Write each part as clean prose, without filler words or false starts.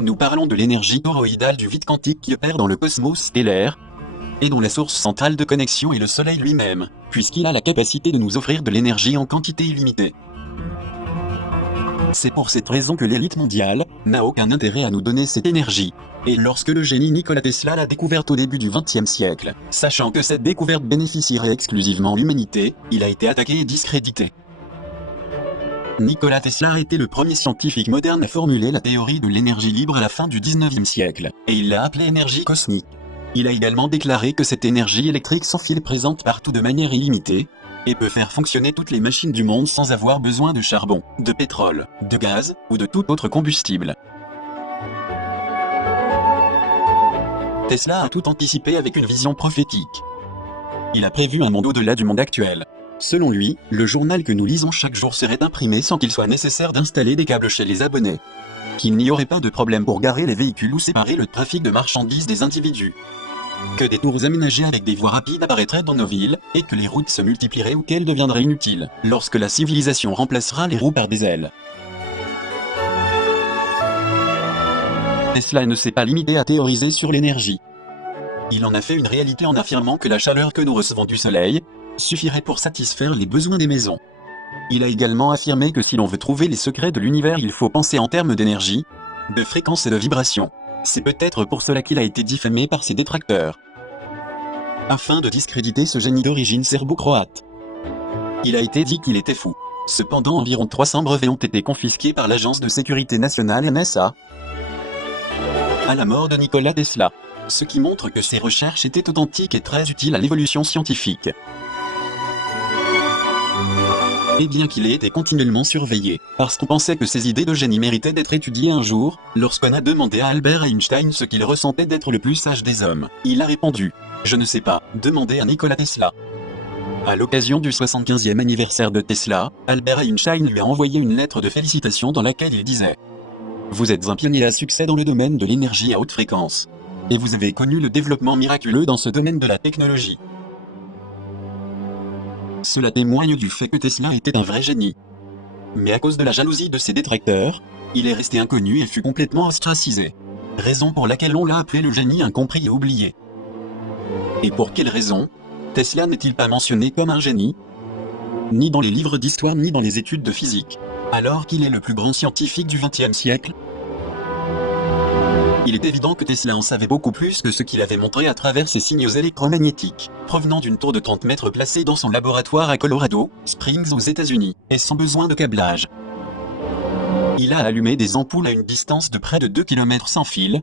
Nous parlons de l'énergie toroïdale du vide quantique qui opère dans le cosmos stellaire, et dont la source centrale de connexion est le Soleil lui-même, puisqu'il a la capacité de nous offrir de l'énergie en quantité illimitée. C'est pour cette raison que l'élite mondiale n'a aucun intérêt à nous donner cette énergie. Et lorsque le génie Nikola Tesla l'a découverte au début du XXe siècle, sachant que cette découverte bénéficierait exclusivement l'humanité, il a été attaqué et discrédité. Nikola Tesla a été le premier scientifique moderne à formuler la théorie de l'énergie libre à la fin du XIXe siècle, et il l'a appelée énergie cosmique. Il a également déclaré que cette énergie électrique sans fil est présente partout de manière illimitée, et peut faire fonctionner toutes les machines du monde sans avoir besoin de charbon, de pétrole, de gaz, ou de tout autre combustible. Tesla a tout anticipé avec une vision prophétique. Il a prévu un monde au-delà du monde actuel. Selon lui, le journal que nous lisons chaque jour serait imprimé sans qu'il soit nécessaire d'installer des câbles chez les abonnés. Qu'il n'y aurait pas de problème pour garer les véhicules ou séparer le trafic de marchandises des individus. Que des tours aménagées avec des voies rapides apparaîtraient dans nos villes, et que les routes se multiplieraient ou qu'elles deviendraient inutiles, lorsque la civilisation remplacera les roues par des ailes. Tesla ne s'est pas limité à théoriser sur l'énergie. Il en a fait une réalité en affirmant que la chaleur que nous recevons du soleil suffirait pour satisfaire les besoins des maisons. Il a également affirmé que si l'on veut trouver les secrets de l'univers, il faut penser en termes d'énergie, de fréquence et de vibration. C'est peut-être pour cela qu'il a été diffamé par ses détracteurs, afin de discréditer ce génie d'origine serbo-croate. Il a été dit qu'il était fou. Cependant, environ 300 brevets ont été confisqués par l'Agence de sécurité nationale NSA à la mort de Nikola Tesla, ce qui montre que ses recherches étaient authentiques et très utiles à l'évolution scientifique. Et bien qu'il ait été continuellement surveillé, parce qu'on pensait que ses idées de génie méritaient d'être étudiées un jour, lorsqu'on a demandé à Albert Einstein ce qu'il ressentait d'être le plus sage des hommes, il a répondu « Je ne sais pas, demandez à Nikola Tesla ». À l'occasion du 75e anniversaire de Tesla, Albert Einstein lui a envoyé une lettre de félicitations dans laquelle il disait « Vous êtes un pionnier à succès dans le domaine de l'énergie à haute fréquence. Et vous avez connu le développement miraculeux dans ce domaine de la technologie. » Cela témoigne du fait que Tesla était un vrai génie. Mais à cause de la jalousie de ses détracteurs, il est resté inconnu et fut complètement ostracisé. Raison pour laquelle on l'a appelé le génie incompris et oublié. Et pour quelle raison Tesla n'est-il pas mentionné comme un génie? Ni dans les livres d'histoire ni dans les études de physique. Alors qu'il est le plus grand scientifique du XXe siècle? Il est évident que Tesla en savait beaucoup plus que ce qu'il avait montré à travers ses signaux électromagnétiques, provenant d'une tour de 30 mètres placée dans son laboratoire à Colorado Springs aux États-Unis, et sans besoin de câblage. Il a allumé des ampoules à une distance de près de 2 km sans fil,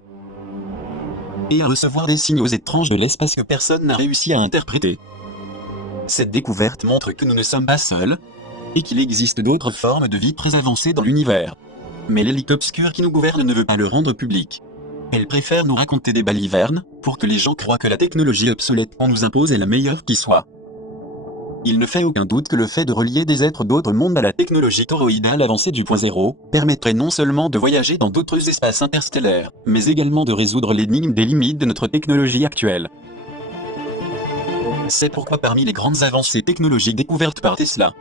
et à recevoir des signaux étranges de l'espace que personne n'a réussi à interpréter. Cette découverte montre que nous ne sommes pas seuls, et qu'il existe d'autres formes de vie très avancées dans l'univers. Mais l'élite obscure qui nous gouverne ne veut pas le rendre public. Elle préfère nous raconter des balivernes, pour que les gens croient que la technologie obsolète qu'on nous impose est la meilleure qui soit. Il ne fait aucun doute que le fait de relier des êtres d'autres mondes à la technologie toroïdale avancée du point zéro, permettrait non seulement de voyager dans d'autres espaces interstellaires, mais également de résoudre l'énigme des limites de notre technologie actuelle. C'est pourquoi parmi les grandes avancées technologiques découvertes par Tesla,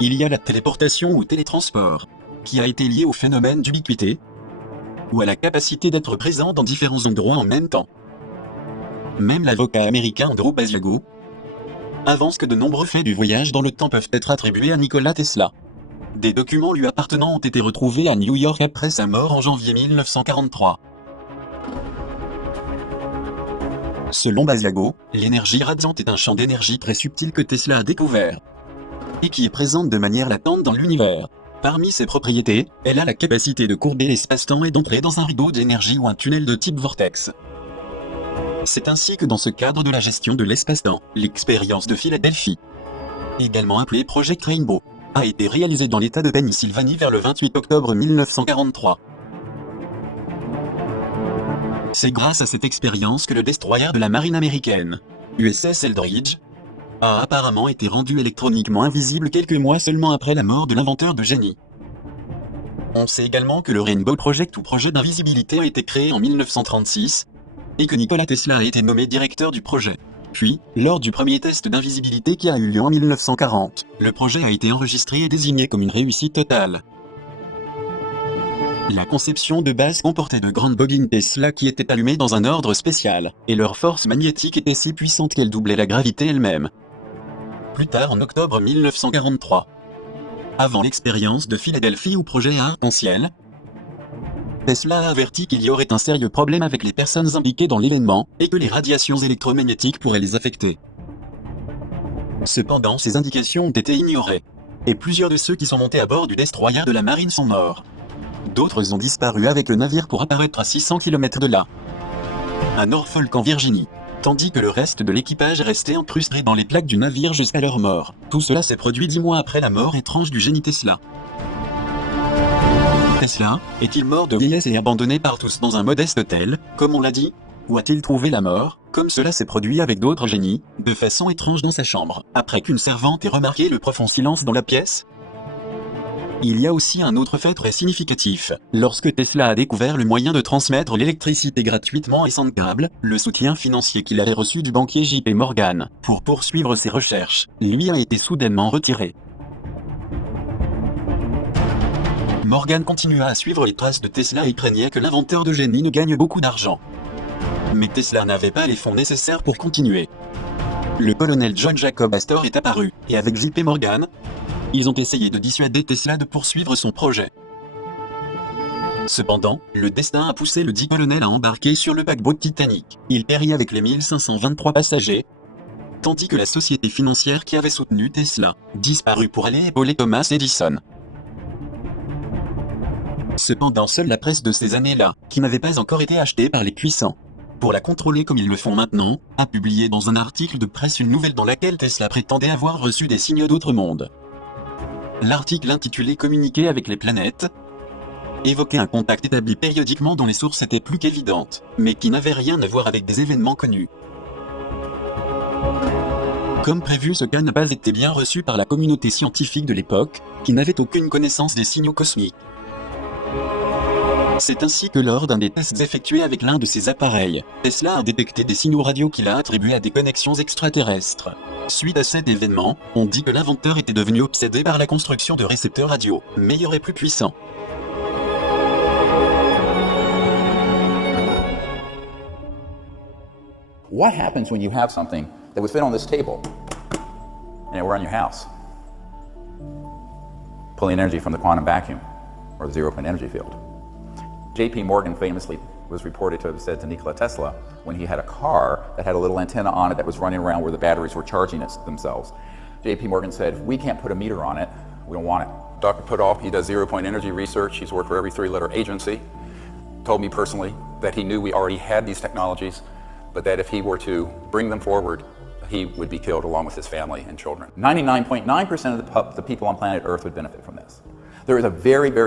il y a la téléportation ou télétransport, qui a été liée au phénomène d'ubiquité, ou à la capacité d'être présent dans différents endroits en même temps. Même l'avocat américain Andrew Basiago avance que de nombreux faits du voyage dans le temps peuvent être attribués à Nikola Tesla. Des documents lui appartenant ont été retrouvés à New York après sa mort en janvier 1943. Selon Basiago, l'énergie radiante est un champ d'énergie très subtil que Tesla a découvert, et qui est présente de manière latente dans l'univers. Parmi ses propriétés, elle a la capacité de courber l'espace-temps et d'entrer dans un rideau d'énergie ou un tunnel de type vortex. C'est ainsi que dans ce cadre de la gestion de l'espace-temps, l'expérience de Philadelphie, également appelée Project Rainbow, a été réalisée dans l'État de Pennsylvanie vers le 28 octobre 1943. C'est grâce à cette expérience que le destroyer de la marine américaine, USS Eldridge, a apparemment été rendu électroniquement invisible quelques mois seulement après la mort de l'inventeur de génie. On sait également que le Rainbow Project ou projet d'invisibilité a été créé en 1936, et que Nikola Tesla a été nommé directeur du projet. Puis, lors du premier test d'invisibilité qui a eu lieu en 1940, le projet a été enregistré et désigné comme une réussite totale. La conception de base comportait de grandes bobines Tesla qui étaient allumées dans un ordre spécial, et leur force magnétique était si puissante qu'elle doublait la gravité elle-même. Plus tard en octobre 1943. Avant l'expérience de Philadelphie ou projet Arc-en-Ciel, Tesla a averti qu'il y aurait un sérieux problème avec les personnes impliquées dans l'événement, et que les radiations électromagnétiques pourraient les affecter. Cependant ces indications ont été ignorées, et plusieurs de ceux qui sont montés à bord du destroyer de la marine sont morts. D'autres ont disparu avec le navire pour apparaître à 600 km de là, à Norfolk en Virginie, tandis que le reste de l'équipage est resté incrusté dans les plaques du navire jusqu'à leur mort. Tout cela s'est produit 10 mois après la mort étrange du génie Tesla. Tesla est-il mort de vieillesse et abandonné par tous dans un modeste hôtel, comme on l'a dit? Ou a-t-il trouvé la mort, comme cela s'est produit avec d'autres génies, de façon étrange dans sa chambre, après qu'une servante ait remarqué le profond silence dans la pièce? Il y a aussi un autre fait très significatif. Lorsque Tesla a découvert le moyen de transmettre l'électricité gratuitement et sans câble, le soutien financier qu'il avait reçu du banquier J.P. Morgan pour poursuivre ses recherches, lui a été soudainement retiré. Morgan continua à suivre les traces de Tesla et craignait que l'inventeur de génie ne gagne beaucoup d'argent. Mais Tesla n'avait pas les fonds nécessaires pour continuer. Le colonel John Jacob Astor est apparu, et avec J.P. Morgan, ils ont essayé de dissuader Tesla de poursuivre son projet. Cependant, le destin a poussé le dit colonel à embarquer sur le paquebot Titanic. Il périt avec les 1523 passagers, tandis que la société financière qui avait soutenu Tesla disparut pour aller épauler Thomas Edison. Cependant, seule la presse de ces années-là, qui n'avait pas encore été achetée par les puissants, pour la contrôler comme ils le font maintenant, a publié dans un article de presse une nouvelle dans laquelle Tesla prétendait avoir reçu des signaux d'autres mondes. L'article intitulé « Communiquer avec les planètes » évoquait un contact établi périodiquement dont les sources étaient plus qu'évidentes, mais qui n'avait rien à voir avec des événements connus. Comme prévu, ce cas n'a pas été bien reçu par la communauté scientifique de l'époque, qui n'avait aucune connaissance des signaux cosmiques. C'est ainsi que lors d'un des tests effectués avec l'un de ses appareils, Tesla a détecté des signaux radio qu'il a attribués à des connexions extraterrestres. Suite à cet événement, on dit que l'inventeur était devenu obsédé par la construction de récepteurs radio, meilleurs et plus puissants. What happens when you have something that would fit on this table and it were in your house? Pulling energy from the quantum vacuum or the zero-point energy field. J.P. Morgan famously was reported to have said to Nikola Tesla when he had a car that had a little antenna on it that was running around where the batteries were charging themselves. J.P. Morgan said, "We can't put a meter on it, we don't want it." Dr. Puthoff, he does zero-point energy research, he's worked for every three-letter agency, told me personally that he knew we already had these technologies, but that if he were to bring them forward, he would be killed along with his family and children. 99.9% of the people on planet Earth would benefit from this. There is a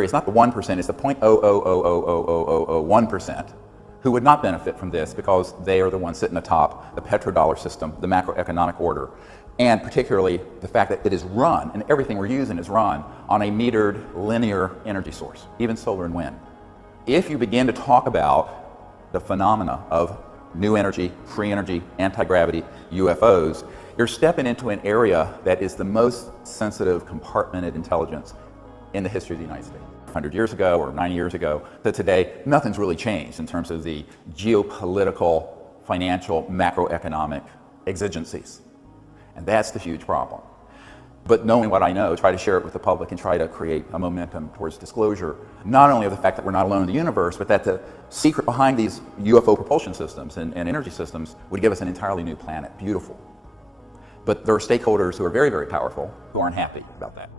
it's not the 1%, it's the 0.0000001% who would not benefit from this because they are the ones sitting atop the petrodollar system, the macroeconomic order, and particularly the fact that it is run, and everything we're using is run, on a metered linear energy source, even solar and wind. If you begin to talk about the phenomena of new energy, free energy, anti-gravity, UFOs, you're stepping into an area that is the most sensitive, compartmented intelligence in the history of the United States. 100 years ago or 90 years ago to today, nothing's really changed in terms of the geopolitical, financial, macroeconomic exigencies. And that's the huge problem. But knowing what I know, try to share it with the public and try to create a momentum towards disclosure, not only of the fact that we're not alone in the universe, but that the secret behind these UFO propulsion systems and energy systems would give us an entirely new planet. Beautiful. But there are stakeholders who are very, very powerful who aren't happy about that.